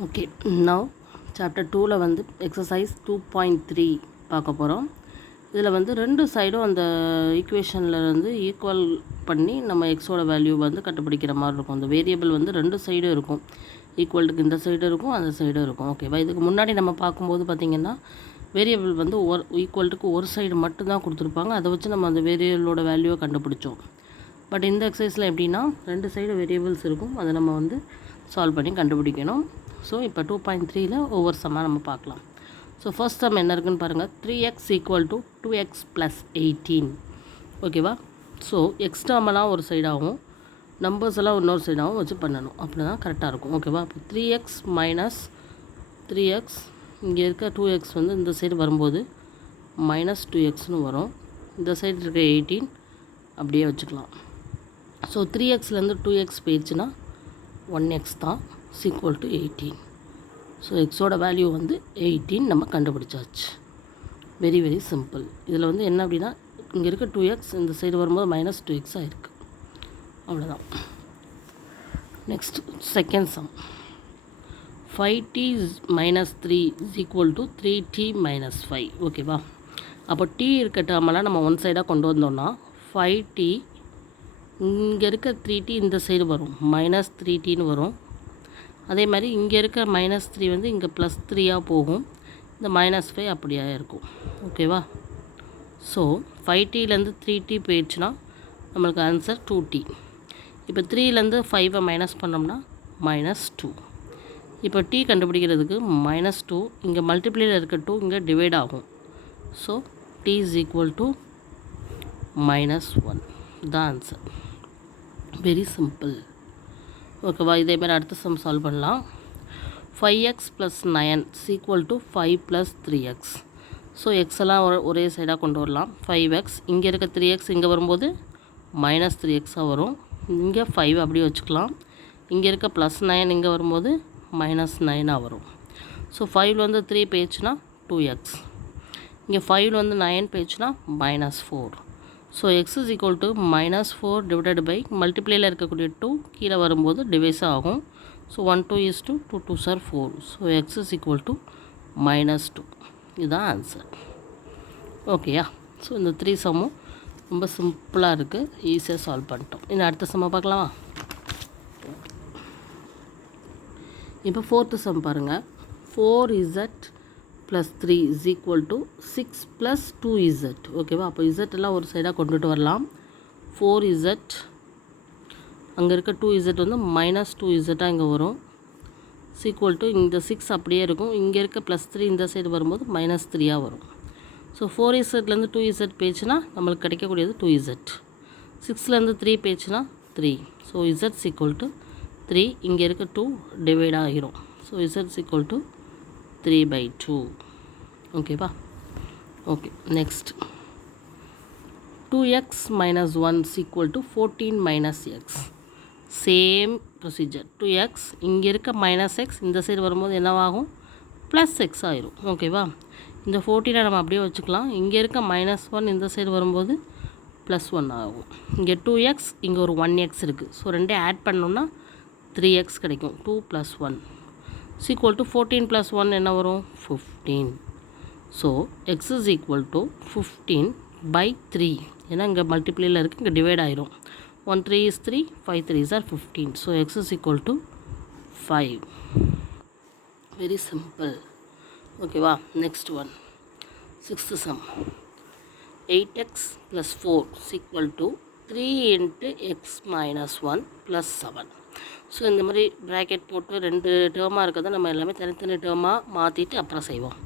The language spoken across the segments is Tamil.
ஓகே, நவ் சாப்டர் 2ல் வந்து எக்ஸசைஸ் 2.3 பார்க்க போகிறோம். இதில் வந்து ரெண்டு சைடும் அந்த ஈக்குவேஷனில் வந்து ஈக்குவல் பண்ணி நம்ம எக்ஸோட வேல்யூ வந்து கண்டுபிடிக்கிற மாதிரி இருக்கும். அந்த வேரியபிள் வந்து ரெண்டு சைடும் இருக்கும். ஈக்குவலுக்கு இந்த சைடும் இருக்கும், அந்த சைடும் இருக்கும். ஓகேவா? இதுக்கு முன்னாடி நம்ம பார்க்கும்போது பார்த்திங்கன்னா வேரியபிள் வந்து ஈக்குவலுக்கு ஒரு சைடு மட்டும்தான் கொடுத்துருப்பாங்க. அதை வச்சு நம்ம அந்த வேரியபிளோட வேல்யூவை கண்டுபிடிச்சோம். பட் இந்த எக்ஸசைஸில் எப்படின்னா ரெண்டு சைடு வேரியபிள்ஸ் இருக்கும், அதை நம்ம வந்து சால்வ் பண்ணி கண்டுபிடிக்கணும். ஸோ இப்போ 2.3ல் ஒவ்வொரு சம்மாக நம்ம பார்க்கலாம். ஸோ ஃபர்ஸ்ட் சம் என்ன இருக்குன்னு பாருங்கள். 3x = 2x + 18. ஓகேவா? ஸோ எக்ஸ் டேர்மெல்லாம் ஒரு சைடாகவும் நம்பர்ஸ் எல்லாம் இன்னொரு சைடாகவும் வச்சு பண்ணணும். அப்படி தான் கரெக்டாக இருக்கும். ஓகேவா? இப்போ 3x - 3x இங்கே இருக்க 2x வந்து இந்த சைடு வரும்போது -2xன்னு வரும். இந்த சைடு இருக்க 18 அப்படியே வச்சுக்கலாம். ஸோ 3xலேருந்து 2x போயிடுச்சுன்னா 1x தான் = 18. ஸோ எக்ஸோட வேல்யூ வந்து 18 நம்ம கண்டுபிடிச்சாச்சு. Very very simple. இதில் வந்து என்ன அப்படின்னா இங்கே இருக்க 2x இந்த சைடு வரும்போது -2x ஆகிருக்கு. அவ்வளோதான். Next second sum. 5t - 3 = 3t - 5. ஓகேவா? அப்போ t இருக்க டேர்மெல்லாம் நம்ம ஒன் சைடாக கொண்டு வந்தோம்னா 5t இங்கே இருக்க 3t இந்த சைடு வரும், -3tன்னு வரும். அதே மாதிரி இங்கே இருக்க -3 வந்து இங்கே +3ஆக போகும். இந்த -5 அப்படியே இருக்கும். ஓகேவா? ஸோ 5tலேருந்து 3t போயிடுச்சுன்னா நம்மளுக்கு ஆன்சர் 2t. இப்போ 3லேருந்து 5 மைனஸ் பண்ணோம்னா -2. இப்போ t கண்டுபிடிக்கிறதுக்கு -2 இங்கே மல்டிப்ளையில் இருக்க 2 இங்கே டிவைட் ஆகும். ஸோ t = -1 தான் ஆன்சர். Very simple. ஓகேவா? இதேமாதிரி அடுத்த சம் சால்வ் பண்ணலாம். 5x + 9 = 5 + 3x. ஸோ எக்ஸ் எல்லாம் ஒரே சைடாக கொண்டு வரலாம். 5x இங்கே இருக்க 3x இங்கே வரும்போது -3xாக வரும். இங்கே 5 அப்படியே வச்சுக்கலாம். இங்கே இருக்க +9 இங்கே வரும்போது -9ஆக வரும். ஸோ 5ல் வந்து 3 போயிடுச்சுன்னா 2x. இங்கே 5ல் வந்து 9 போயிடுச்சுன்னா -4. ஸோ x = -4 டிவைடட் பை மல்டிப்ளையில் இருக்கக்கூடிய 2 கீழே வரும்போது டிவைஸ் ஆகும். So 1 2 is 2 2 2s are 4. So x = -2. இதுதான் ஆன்சர். ஓகேயா? ஸோ இந்த 3 சம்மும் ரொம்ப சிம்பிளாக இருக்குது, ஈஸியாக சால்வ் பண்ணிட்டோம். இன்னும் அடுத்த சம்மை பார்க்கலாமா? இப்போ ஃபோர்த்து சம் பாருங்கள். 4z + 3 = 6 + 2z. ஓகேவா? அப்போ z எல்லாம் ஒரு சைடாக கொண்டுட்டு வரலாம். 4z அங்கே இருக்க 2z வந்து -2z இங்கே வரும். = இந்த 6 அப்படியே இருக்கும். இங்கே இருக்க +3 இந்த சைடு வரும்போது -3ஆக வரும். ஸோ 4zலேருந்து 2z போயிடுச்சுன்னா நம்மளுக்கு கிடைக்கக்கூடியது 2z. 6லேருந்து 3 போயிடுச்சுன்னா 3. So z = 3. இங்கே இருக்க 2 டிவைட் ஆகிரும். So z = 3/2. ஓகேவா? Okay. Next 2x - 1 = 14 - x. Same procedure. 2x இங்கே இருக்க -x இந்த சைடு வரும்போது என்னவாகும்? +x ஆயிரும். ஓகேவா? இந்த 14 நம்ம அப்படியே வச்சுக்கலாம். இங்கே இருக்க -1 இந்த சைடு வரும்போது +1 ஆகும். இங்கே 2x இங்கே ஒரு 1x இருக்குது. ஸோ ரெண்டே ஆட் பண்ணோம்னா 3x கிடைக்கும். 2 + 1 = 14 + 1 என்ன வரும்? 15. So x = 15/3. ஏன்னா இங்கே மல்டிப்ளையில் இருக்குது, இங்கே டிவைட் ஆயிரும். 1 3 is 3, 5 3s are 15. So x = 5. Very simple. ஓகேவா? Next one, sixth sum. 8x + 4 = 3 × x - 1 + 7. So இந்த மாதிரி ப்ராக்கெட் போட்டு ரெண்டு டேர்மாக இருக்கிறத நம்ம எல்லாமே தனித்தனி டேர்மாக மாற்றிட்டு அப்புறம் செய்வோம்.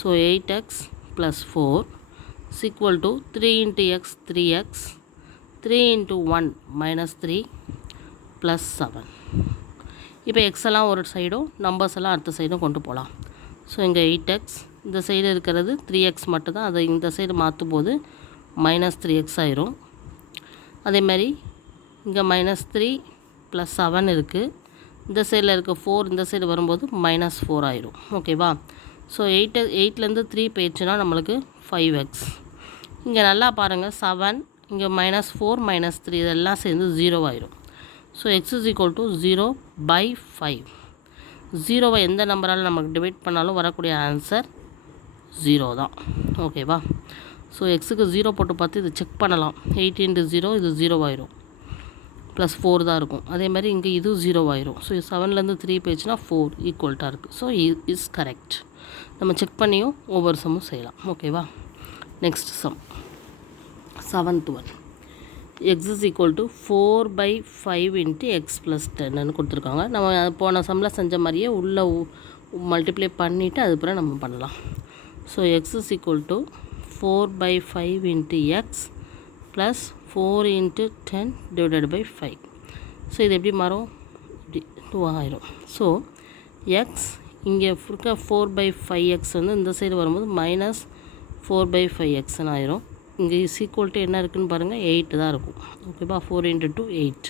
So 8x + 4 = 3 × x 3x 3 × 1 -3 + 7. இப்போ எக்ஸ் எல்லாம் ஒரு சைடும் நம்பர்ஸ் எல்லாம் அடுத்த சைடும் கொண்டு போகலாம். ஸோ இங்கே 8x இந்த சைடு இருக்கிறது 3x மட்டும்தான். அதை இந்த சைடு மாற்றும் போது -3x ஆயிரும். அதேமாதிரி இங்கே -3 + 7 இருக்குது. இந்த சைடில் இருக்க 4 இந்த சைடு வரும்போது -4 ஆயிரும். ஓகேவா? ஸோ 8லேருந்து 3 போயிடுச்சுன்னா நம்மளுக்கு 5x. இங்கே நல்லா பாருங்கள், 7 இங்கே -4 -3 இதெல்லாம் சேர்ந்து 0 ஆயிரும். So x = 0/5. 0வை எந்த நம்பரால் நமக்கு டிவைட் பண்ணாலும் வரக்கூடிய ஆன்சர் 0 தான். ஓகேவா? ஸோ எக்ஸுக்கு 0 போட்டு பார்த்து இது செக் பண்ணலாம். 8 × 0 இது 0 ஆயிரும், +4 தான் இருக்கும். அதே மாதிரி இங்கே இது 0 ஆயிரும். ஸோ 7லேருந்து 3 போயிடுச்சுன்னா 4 ஈக்குவல்ட்டாக இருக்குது. So is correct. நம்ம செக் பண்ணியும் ஒவ்வொரு சம்மும் செய்யலாம். ஓகேவா? Next sum 7th one. x is equal to 4/5 × x + 10ன்னு கொடுத்துருக்காங்க. நம்ம போன சம்மில் செஞ்ச மாதிரியே உள்ளே மல்டிப்ளை பண்ணிவிட்டு அதுக்கப்புறம் நம்ம பண்ணலாம். So x is equal to 4/5 × x + 4 × 10 / 5. So இது எப்படி மாறும்? இப்படி 2 ஆயிரும். ஸோ எக்ஸ் இங்கே இருக்க 4/5x வந்து இந்த சைடு வரும்போது -4/5xன்னு ஆயிரும். இங்கே = என்ன இருக்குதுன்னு பாருங்கள், 8 தான் இருக்கும். ஓகேவா? 4 × 2 8.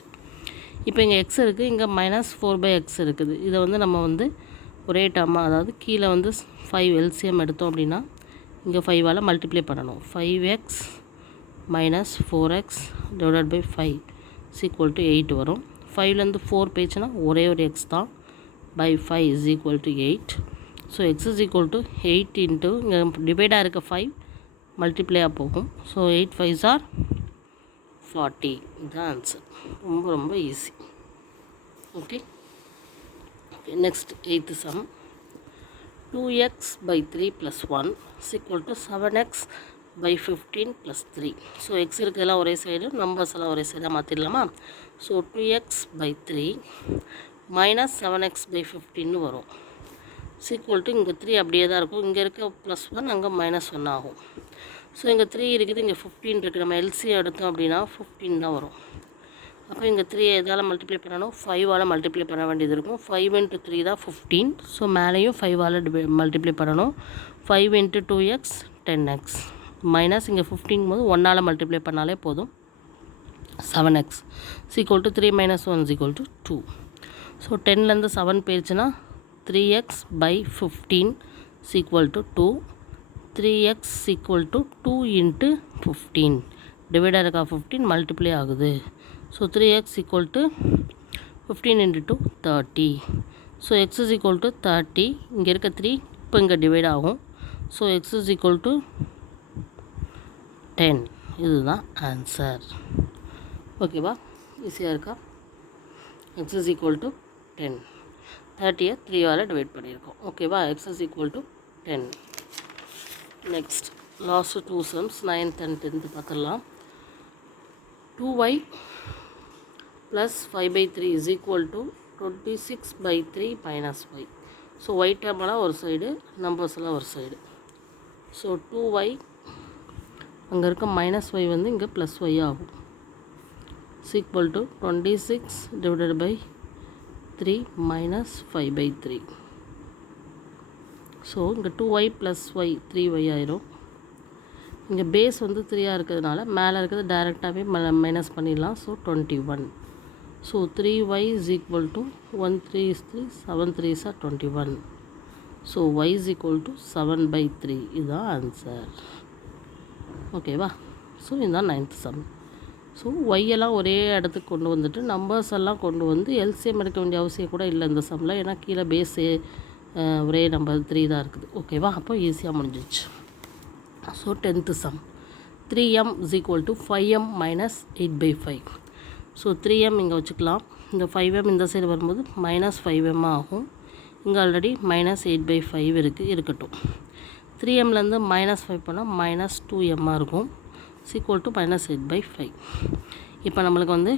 இப்போ இங்கே எக்ஸ் இருக்குது, இங்கே -4/x இருக்குது. இதை வந்து நம்ம வந்து ஒரே டேர்மாக, அதாவது கீழே வந்து 5 LCM எடுத்தோம் அப்படின்னா இங்கே 5ஆல் மல்டிப்ளை பண்ணணும். 5x - 4x / 5 = 8 வரும். 5லேருந்து 4 போயிடுச்சுன்னா ஒரே ஒரு எக்ஸ் தான், /5 = 8. So x is equal to 8 into இங்கே டிவைடாக இருக்க 5 மல்டிப்ளையாக போகும். So 8 5s are 40. இதுதான் ஆன்சர். ரொம்ப ரொம்ப easy. Okay. Next 8th sum. 2x/3 + 1 = 7x/15 + 3. So X இருக்கிறதெல்லாம் ஒரே சைடு, நம்பர்ஸ் எல்லாம் ஒரே சைடாக மாற்றிடலாமா? ஸோ 2x/3 - 7x/15 வரும். = இங்கே 3 அப்படியே தான் இருக்கும். இங்கே இருக்க +1 அங்கே -1 ஆகும். ஸோ இங்கே 3 இருக்குது, இங்கே 15 இருக்குது. நம்ம எல்சிஎம் எடுத்தோம் அப்படின்னா 15 தான் வரும். அப்போ இங்கே 3 எதால் மல்டிப்ளை பண்ணணும்? 5ஆல் மல்டிப்ளை பண்ண வேண்டியது இருக்கும். 5 × 3 தான் 15. ஸோ மேலேயும் 5ஆல் மல்டிப்ளை பண்ணணும். 5 × 2x 10x மைனஸ் இங்கே 15 போது 1ஆல் மல்டிப்ளை பண்ணாலே போதும், 7x = 3 - 1 = 2. ஸோ 10லேருந்து 7 போயிடுச்சுன்னா 3x/15 = 2. 3x = 2 × 15. டிவைடாக இருக்கா 15 மல்டிப்ளை ஆகுது. So 3x = 15 × 2 30. So x is equal to 30. இங்கே இருக்க 3 இப்போ இங்கே டிவைட் ஆகும். So x is equal to 10. இதுதான் ஆன்சர். ஓகேவா? ஈஸியாக இருக்கா? x is equal to 10. 30யை 3ஆல் divide பண்ணியிருக்கோம். ஓகேவா? x is equal to 10. Next last 2 sums 9th and 10th பார்த்துடலாம். 2y + 5/3 = 26/3 - y. ஸோ y டேர்மெல்லாம் ஒரு சைடு, நம்பர்ஸ் எல்லாம் ஒரு சைடு. ஸோ 2y அங்கே இருக்க -y வந்து இங்கே +y ஆகும். = 26/3 - 5/3. ஸோ இங்கே 2y + y 3y ஆயிரும். இங்கே பேஸ் வந்து 3ஆக இருக்கிறதுனால மேலே இருக்கிறது டைரெக்டாகவே மைனஸ் பண்ணிடலாம். So 21. So 3y = 1 3 is 3, 7 3s are 21. So y = 7/3. இதுதான் ஆன்சர். ஓகேவா? ஸோ இதுதான் 9th sum. ஸோ ஒய்யெல்லாம் ஒரே இடத்துக்கு கொண்டு வந்துட்டு நம்பர்ஸ் எல்லாம் கொண்டு வந்து எல்சிஎம் எடுக்க வேண்டிய அவசியம் கூட இல்லை இந்த சம்மில். ஏன்னா கீழே பேஸு ஒரே நம்பர் 3 தான் இருக்குது. ஓகேவா? அப்போ ஈஸியாக முடிஞ்சிச்சு. So 10th sum. 3m = 5m - 8/5. So 3m இங்கே வச்சுக்கலாம். இந்த 5m இந்த சைடு வரும்போது -5m ஆகும். இங்கே ஆல்ரெடி -8/5 இருக்குது, இருக்கட்டும். 3mலேருந்து -5 பண்ணால் -2m இருக்கும். = -8/5. இப்போ நம்மளுக்கு வந்து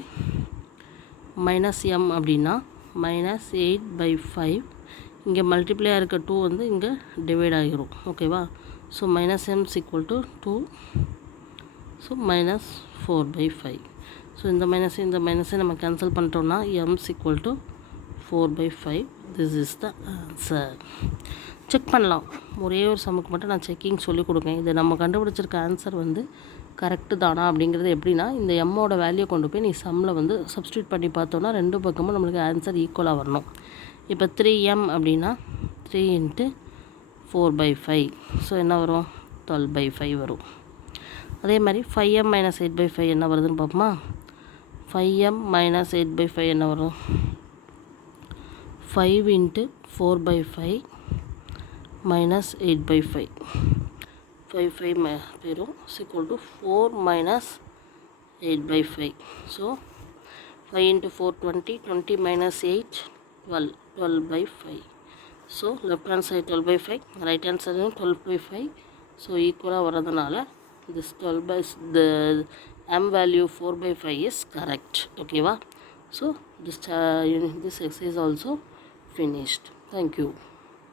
-m அப்படின்னா -8/5. இங்கே மல்டிப்ளையாக இருக்க 2 வந்து இங்கே டிவைட் ஆகிரும். ஓகேவா? So -m = 2. ஸோ -4/5. ஸோ இந்த மைனஸை நம்ம கேன்சல் பண்ணிட்டோம்னா m = 4/5. This is the answer. Check பண்ணலாம். ஒரே ஒரு சம்முக்கு மட்டும் நான் செக்கிங் சொல்லிக் கொடுக்கேன். இதை நம்ம கண்டுபிடிச்சிருக்க ஆன்சர் வந்து கரெக்டு தானா அப்படிங்கிறது எப்படின்னா, இந்த எம்மோட வேல்யூ கொண்டு போய் நீ சம்மில் வந்து சப்ஸ்டியூட் பண்ணி பார்த்தோன்னா 2 பக்கமும் நம்மளுக்கு ஆன்சர் ஈக்குவலாக வரணும். இப்போ 3m அப்படின்னா 3 × 4/5. ஸோ என்ன வரும்? 12/5 வரும். அதே மாதிரி 5m - 8/5 என்ன வருதுன்னு பார்ப்போமா? 5m - 8/5 என்ன வரும்? 5 × 4 by 5 minus 8 by 5. 5 is equal to 4 minus 8 by 5. So 5 into 4 20, 20 minus 8 12, 12 by 5. So left hand side 12 by 5, right hand side 12 by 5. So equal varadanaala this 12 by the m value 4 by 5 is correct. Okay va? So this exercise also finished. Thank you.